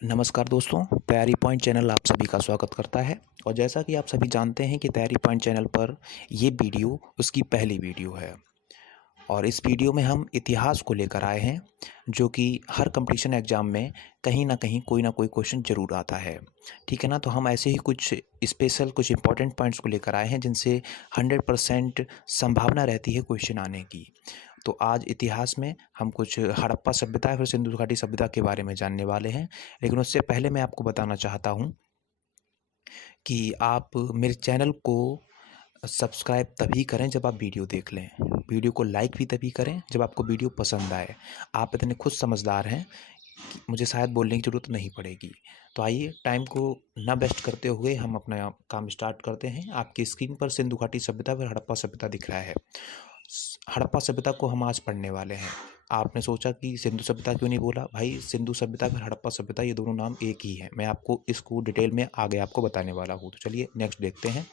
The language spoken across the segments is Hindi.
नमस्कार दोस्तों, तैयारी पॉइंट चैनल आप सभी का स्वागत करता है। और जैसा कि आप सभी जानते हैं कि तैयारी पॉइंट चैनल पर ये वीडियो उसकी पहली वीडियो है। और इस वीडियो में हम इतिहास को लेकर आए हैं, जो कि हर कंपटीशन एग्जाम में कहीं ना कहीं कोई ना कोई क्वेश्चन जरूर आता है। ठीक है ना। तो हम ऐसे ही कुछ स्पेशल कुछ इंपॉर्टेंट पॉइंट्स को लेकर आए हैं जिनसे 100% संभावना रहती है क्वेश्चन आने की। तो आज इतिहास में हम कुछ हड़प्पा सभ्यता फिर सिंधु घाटी सभ्यता के बारे में जानने वाले हैं। लेकिन उससे पहले मैं आपको बताना चाहता हूँ कि आप मेरे चैनल को सब्सक्राइब तभी करें जब आप वीडियो देख लें। वीडियो को लाइक भी तभी करें जब आपको वीडियो पसंद आए। आप इतने खुद समझदार हैं कि मुझे शायद बोलने की ज़रूरत नहीं पड़ेगी। तो आइए टाइम को ना वेस्ट करते हुए हम अपना काम स्टार्ट करते हैं। आपकी स्क्रीन पर सिंधु घाटी सभ्यता फिर हड़प्पा सभ्यता दिख रहा है। हड़प्पा सभ्यता को हम आज पढ़ने वाले हैं। आपने सोचा कि सिंधु सभ्यता क्यों नहीं बोला? भाई सिंधु सभ्यता फिर हड़प्पा सभ्यता ये दोनों नाम एक ही है। मैं आपको इसको डिटेल में आगे आपको बताने वाला हूँ। तो चलिए नेक्स्ट देखते हैं।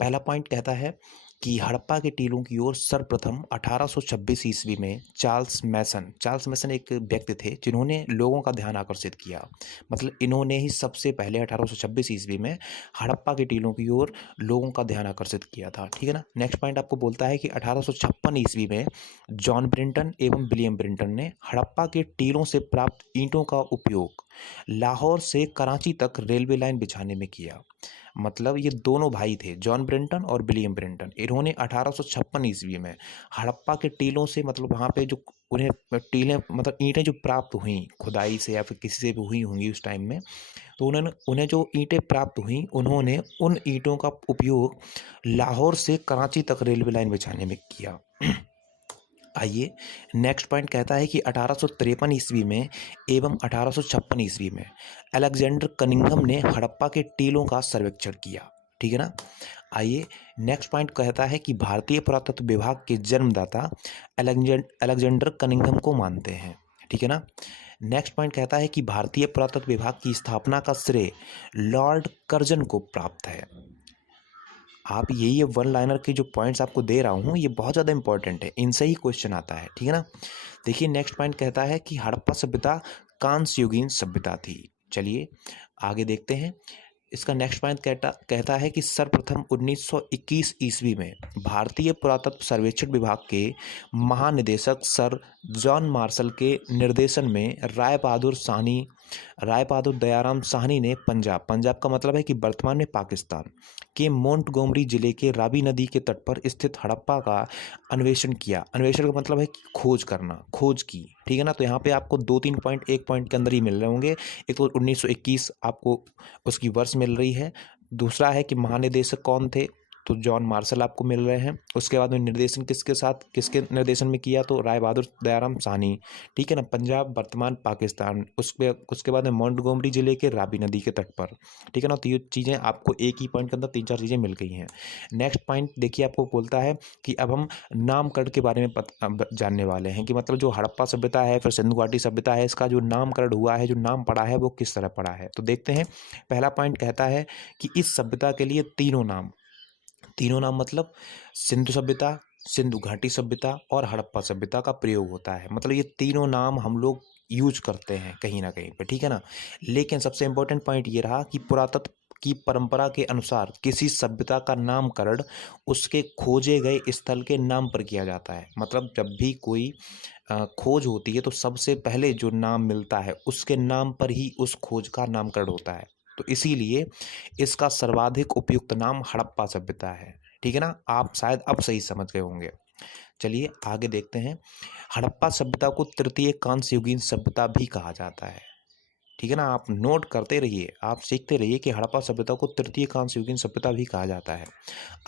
पहला पॉइंट कहता है कि हड़प्पा के टीलों की ओर सर्वप्रथम 1826 ईस्वी में चार्ल्स मैसन एक व्यक्ति थे जिन्होंने लोगों का ध्यान आकर्षित किया। मतलब इन्होंने ही सबसे पहले 1826 ईस्वी में हड़प्पा के टीलों की ओर लोगों का ध्यान आकर्षित किया था। ठीक है ना। नेक्स्ट पॉइंट आपको बोलता है कि 1856 ईस्वी में जॉन ब्रिंटन एवं विलियम ब्रिंटन ने हड़प्पा के टीलों से प्राप्त ईंटों का उपयोग लाहौर से कराची तक रेलवे लाइन बिछाने में किया। मतलब ये दोनों भाई थे, जॉन ब्रिंटन और विलियम ब्रिंटन। इन्होंने 1856 ईस्वी में हड़प्पा के टीलों से, मतलब वहाँ पे जो उन्हें टीलें मतलब ईंटें जो प्राप्त हुई खुदाई से या फिर किसी से भी हुई होंगी उस टाइम में, तो उन्होंने उन्हें जो ईंटें प्राप्त हुई उन्होंने उन ईंटों का उपयोग लाहौर से कराची तक रेलवे लाइन बिछाने में किया। आइए नेक्स्ट पॉइंट कहता है कि 1853 ईस्वी में एवं 1856 ईस्वी में अलेक्जेंडर कनिंघम ने हड़प्पा के टीलों का सर्वेक्षण किया। ठीक है ना। आइए नेक्स्ट पॉइंट कहता है कि भारतीय पुरातत्व विभाग के जन्मदाता अलेक्जेंडर कनिंघम को मानते हैं। ठीक है ना। नेक्स्ट पॉइंट कहता है कि भारतीय पुरातत्व विभाग की स्थापना का श्रेय लॉर्ड कर्जन को प्राप्त है। आप ये वन लाइनर के जो पॉइंट्स आपको दे रहा हूँ ये बहुत ज़्यादा इंपॉर्टेंट है, इनसे ही क्वेश्चन आता है। ठीक है ना। देखिए नेक्स्ट पॉइंट कहता है कि हड़प्पा सभ्यता कांस्य युगीन सभ्यता थी। चलिए आगे देखते हैं। इसका नेक्स्ट पॉइंट कहता है कि सर्वप्रथम 1921 ईस्वी में भारतीय पुरातत्व सर्वेक्षण विभाग के महानिदेशक सर जॉन मार्शल के निर्देशन में राय बहादुर दयाराम साहनी ने पंजाब का मतलब है कि वर्तमान में पाकिस्तान के मोंटगोमरी जिले के रावी नदी के तट पर स्थित हड़प्पा का अन्वेषण किया। अन्वेषण का मतलब है कि खोज करना, खोज की। ठीक है ना। तो यहाँ पे आपको 2-3 पॉइंट एक पॉइंट के अंदर ही मिल रहे होंगे। एक तो 1921 आपको उसकी वर्ष मिल रही है। दूसरा है कि महानिदेशक कौन थे, तो जॉन मार्शल आपको मिल रहे हैं। उसके बाद में निर्देशन किसके निर्देशन में किया, तो राय बहादुर दयाराम साहनी। ठीक है ना। पंजाब वर्तमान पाकिस्तान, उसके बाद में मोंटगोमरी जिले के रावी नदी के तट पर। ठीक है ना। तो ये चीज़ें आपको एक ही पॉइंट के अंदर 3-4 चीज़ें मिल गई हैं। नेक्स्ट पॉइंट देखिए आपको बोलता है कि अब हम नामकरण के बारे में जानने वाले हैं कि मतलब जो हड़प्पा सभ्यता है फिर सिंधु घाटी सभ्यता है, इसका जो नामकरण हुआ है, जो नाम पड़ा है, वो किस तरह पड़ा है। तो देखते हैं। पहला पॉइंट कहता है कि इस सभ्यता के लिए तीनों नाम मतलब सिंधु सभ्यता, सिंधु घाटी सभ्यता और हड़प्पा सभ्यता का प्रयोग होता है। मतलब ये तीनों नाम हम लोग यूज करते हैं कहीं ना कहीं पे। ठीक है ना। लेकिन सबसे इंपॉर्टेंट पॉइंट ये रहा कि पुरातत्व की परंपरा के अनुसार किसी सभ्यता का नामकरण उसके खोजे गए स्थल के नाम पर किया जाता है। मतलब जब भी कोई खोज होती है तो सबसे पहले जो नाम मिलता है उसके नाम पर ही उस खोज का नामकरण होता है। तो इसीलिए इसका सर्वाधिक उपयुक्त नाम हड़प्पा सभ्यता है। ठीक है ना। आप शायद अब सही समझ गए होंगे। चलिए आगे देखते हैं। हड़प्पा सभ्यता को तृतीय कांस्य युगीन सभ्यता भी कहा जाता है। ठीक है ना। आप नोट करते रहिए, आप सीखते रहिए कि हड़प्पा सभ्यता को तृतीय कांस्य युगीन सभ्यता भी कहा जाता है।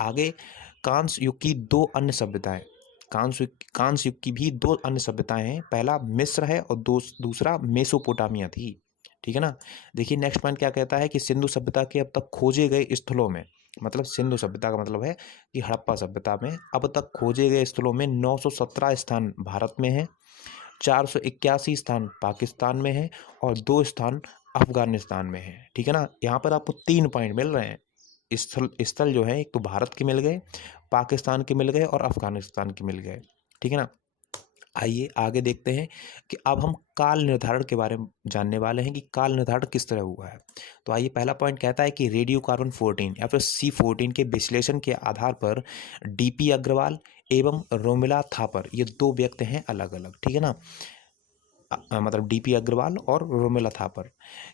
आगे कांस्य युग की दो अन्य सभ्यताएं, कांस्य युग की भी दो अन्य सभ्यताएं हैं। पहला मिस्र है और दूसरा मेसोपोटामिया थी। ठीक है ना। देखिए नेक्स्ट पॉइंट क्या कहता है कि सिंधु सभ्यता के अब तक खोजे गए स्थलों में, मतलब सिंधु सभ्यता का मतलब है कि हड़प्पा सभ्यता में अब तक खोजे गए स्थलों में 917 स्थान भारत में है, 481 स्थान पाकिस्तान में है और 2 स्थान अफगानिस्तान में है। ठीक है ना। यहाँ पर आपको 3 पॉइंट मिल रहे हैं। स्थल स्थल जो है एक तो भारत के मिल गए, पाकिस्तान के मिल गए और अफगानिस्तान के मिल गए। ठीक है ना। आइए आगे देखते हैं कि अब हम काल निर्धारण के बारे में जानने वाले हैं कि काल निर्धारण किस तरह हुआ है। तो आइए, पहला पॉइंट कहता है कि रेडियो कार्बन 14 या फिर C14 के विश्लेषण के आधार पर डीपी अग्रवाल एवं रोमिला थापर, ये दो व्यक्ति हैं अलग अलग, ठीक है ना। मतलब डीपी अग्रवाल और रोमिला थापर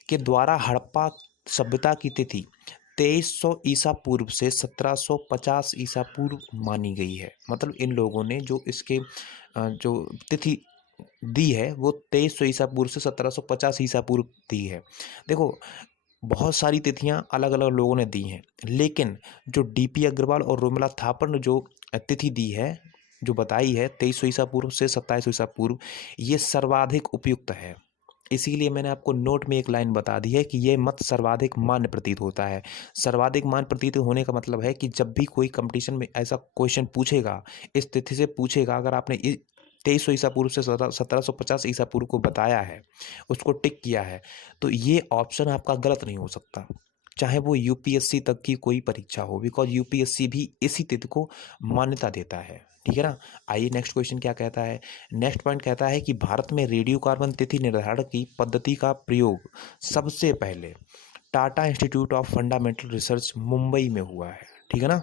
के द्वारा हड़प्पा सभ्यता की तिथि 2300 ईसा पूर्व से 1750 ईसा पूर्व मानी गई है। मतलब इन लोगों ने जो इसके जो तिथि दी है वो 2300 ईसा पूर्व से 1750 ईसा पूर्व दी है। देखो, बहुत सारी तिथियां अलग अलग लोगों ने दी हैं, लेकिन जो डीपी अग्रवाल और रोमिला थापर ने जो तिथि दी है, जो बताई है 2300 ईसा पूर्व से 2700 ईसा पूर्व, ये सर्वाधिक उपयुक्त है। इसीलिए मैंने आपको नोट में एक लाइन बता दी है कि ये मत सर्वाधिक मान्य प्रतीत होता है। सर्वाधिक मान्य प्रतीत होने का मतलब है कि जब भी कोई कंपटीशन में ऐसा क्वेश्चन पूछेगा, इस तिथि से पूछेगा, अगर आपने 2300 ईसा पूर्व से 1750 ईसा पूर्व को बताया है, उसको टिक किया है, तो ये ऑप्शन आपका गलत नहीं हो सकता, चाहे वो यूपीएससी तक की कोई परीक्षा हो, बिकॉज यूपीएससी भी इसी तिथि को मान्यता देता है, ठीक है ना। आइए नेक्स्ट क्वेश्चन क्या कहता है। नेक्स्ट पॉइंट कहता है कि भारत में रेडियो कार्बन तिथि निर्धारण की पद्धति का प्रयोग सबसे पहले Tata institute of fundamental research Mumbai में हुआ है, ठीक है ना।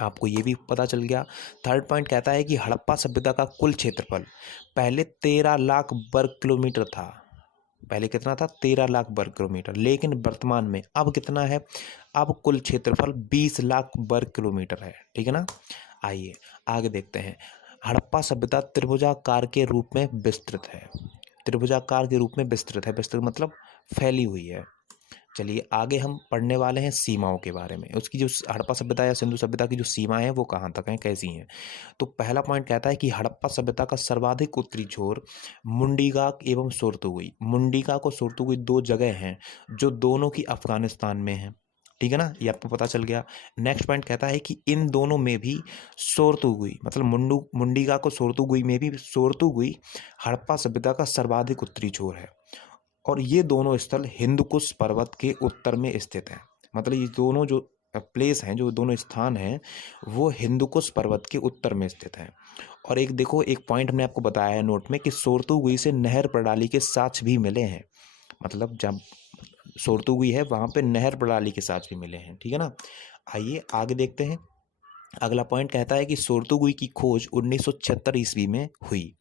आपको ये भी पता चल गया। थर्ड पॉइंट कहता है कि हड़प्पा सभ्यता का कुल क्षेत्रफल पहले 13 लाख वर्ग किलोमीटर था। पहले कितना था? 13 लाख वर्ग किलोमीटर, लेकिन वर्तमान में अब कितना है? अब कुल क्षेत्रफल 20 लाख वर्ग किलोमीटर है, ठीक है ना। आइए आगे देखते हैं। हड़प्पा सभ्यता त्रिभुजाकार के रूप में विस्तृत है। त्रिभुजाकार के रूप में विस्तृत है, विस्तृत मतलब फैली हुई है। चलिए आगे हम पढ़ने वाले हैं सीमाओं के बारे में, उसकी जो हड़प्पा सभ्यता या सिंधु सभ्यता की जो सीमाएं हैं वो कहाँ तक हैं, कैसी हैं। तो पहला पॉइंट कहता है कि हड़प्पा सभ्यता का सर्वाधिक उत्तरी छोर मुंडीगाक एवं सोरतुगुई। मुंडीगाक और सोरतुगुई दो जगह हैं जो दोनों की अफगानिस्तान में हैं, ठीक है ना, ये आपको पता चल गया। नेक्स्ट पॉइंट कहता है कि इन दोनों में भी सोरतुगुई मतलब मुंडीगाक और सोरतुगुई में भी सोरतुगुई हड़प्पा सभ्यता का सर्वाधिक उत्तरी छोर है, और ये दोनों स्थल हिंदकुश पर्वत के उत्तर में स्थित हैं। मतलब ये दोनों जो प्लेस हैं, जो दोनों स्थान हैं, वो हिंदकुश पर्वत के उत्तर में स्थित हैं। और एक देखो, एक पॉइंट हमने आपको बताया है नोट में कि सोरतुगुई से नहर प्रणाली के साक्ष्य भी मिले हैं। मतलब जब सोरतुगुई है वहाँ पे नहर प्रणाली के साक्ष्य भी मिले हैं, ठीक है ना। आइए आगे देखते हैं। अगला पॉइंट कहता है कि सोरतुगुई की खोज 1976 ईस्वी में हुई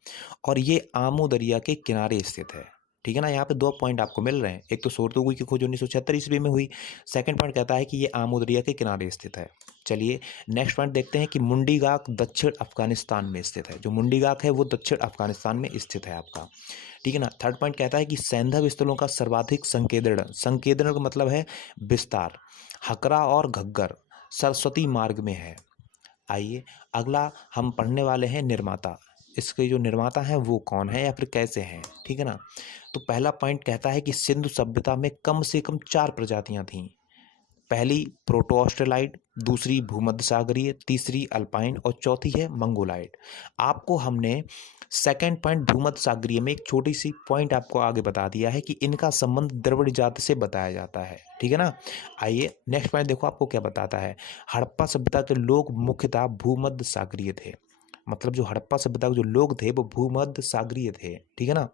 और ये आमू दरिया के किनारे स्थित है, ठीक है ना। यहाँ पे दो पॉइंट आपको मिल रहे हैं, एक तो सोरतुगुई की खोज 1976 ईस्वी में हुई, सेकंड पॉइंट कहता है कि ये आमू दरिया के किनारे स्थित है। चलिए नेक्स्ट पॉइंट देखते हैं कि मुंडीगाक दक्षिण अफगानिस्तान में स्थित है। जो मुंडीगाक है वो दक्षिण अफगानिस्तान में स्थित है आपका, ठीक है ना। थर्ड पॉइंट कहता है कि सैंधव स्थलों का सर्वाधिक संकेंद्रण, संकेंद्रण का मतलब है विस्तार, हकरा और घग्गर सरस्वती मार्ग में है। आइए अगला हम पढ़ने वाले हैं निर्माता। इसके जो निर्माता हैं वो कौन है या फिर कैसे हैं, ठीक है ना। तो पहला पॉइंट कहता है कि सिंधु सभ्यता में कम से कम 4 प्रजातियां थीं। पहली प्रोटो ऑस्ट्रेलाइड, दूसरी भूमध्य सागरीय, तीसरी अल्पाइन और चौथी है मंगोलाइड। आपको हमने सेकंड पॉइंट भूमध्य सागरीय में एक छोटी सी पॉइंट आपको आगे बता दिया है कि इनका संबंध द्रविड़ जाति से बताया जाता है, ठीक है ना। आइए नेक्स्ट पॉइंट देखो आपको क्या बताता है। हड़प्पा सभ्यता के लोग मुख्यतः भूमध्य सागरीय थे। मतलब जो हड़प्पा सभ्यता के जो लोग थे वो भूमध्य सागरीय थे, ठीक है ना।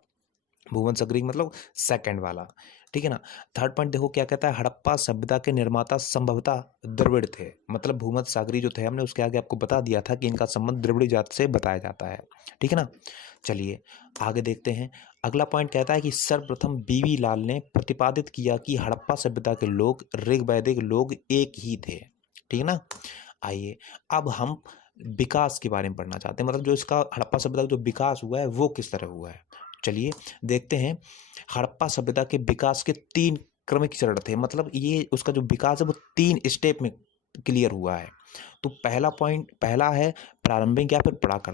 भुवन सागरीय मतलब सेकंड वाला, ठीक है ना। थर्ड पॉइंट देखो क्या कहता है। हड़प्पा सभ्यता के निर्माता संभवतः द्रविड़ थे। मतलब भूमध्य सागरीय जो थे, हमने उसके आगे आपको बता दिया था कि इनका संबंध द्रविड़ जाति से बताया जाता है, ठीक है ना। चलिए आगे देखते हैं। अगला पॉइंट कहता है कि सर्वप्रथम बीवी लाल ने प्रतिपादित किया कि हड़प्पा सभ्यता के लोग ऋग्वैदिक लोग एक ही थे, ठीक है ना। आइए अब हम विकास के बारे में पढ़ना चाहते हैं, मतलब जो इसका हड़प्पा सभ्यता का जो विकास हुआ है वो किस तरह हुआ है। चलिए देखते हैं। हड़प्पा सभ्यता के विकास के 3 क्रमिक चरण थे। मतलब ये उसका जो विकास है वो 3 स्टेप में क्लियर हुआ है। तो पहला है प्रारंभिक या फिर प्राक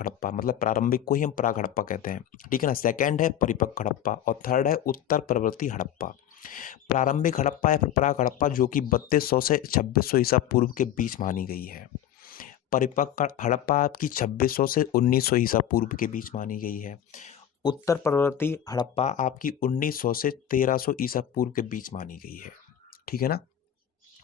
हड़प्पा, मतलब प्रारंभिक को ही हम प्राक हड़प्पा कहते हैं, ठीक है ना। सेकंड है परिपक्व हड़प्पा और थर्ड है उत्तर प्रवर्ती हड़प्पा। प्रारंभिक हड़प्पा या फिर प्राक हड़प्पा जो कि 3200 से 2600 ईसा पूर्व के बीच मानी गई है। परिपक्व हड़प्पा आपकी 2600 से 1900 ईसा पूर्व के बीच मानी गई है। उत्तर प्रवर्ती हड़प्पा आपकी 1900 से 1300 ईसा पूर्व के बीच मानी गई है, ठीक है ना।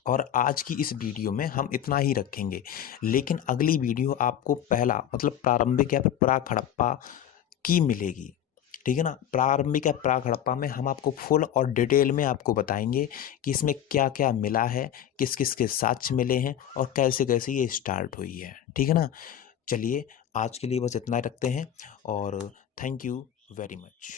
और आज की इस वीडियो में हम इतना ही रखेंगे, लेकिन अगली वीडियो आपको पहला मतलब प्रारंभिक या फिर प्राक हड़प्पा की मिलेगी। ठीक है ना, प्रारंभिक या प्राक हड़प्पा में हम आपको फुल और डिटेल में आपको बताएंगे कि इसमें क्या क्या मिला है, किस किस के साक्ष्य मिले हैं और कैसे कैसे ये स्टार्ट हुई है। ठीक है ना, चलिए आज के लिए बस इतना ही रखते हैं और थैंक यू वेरी मच।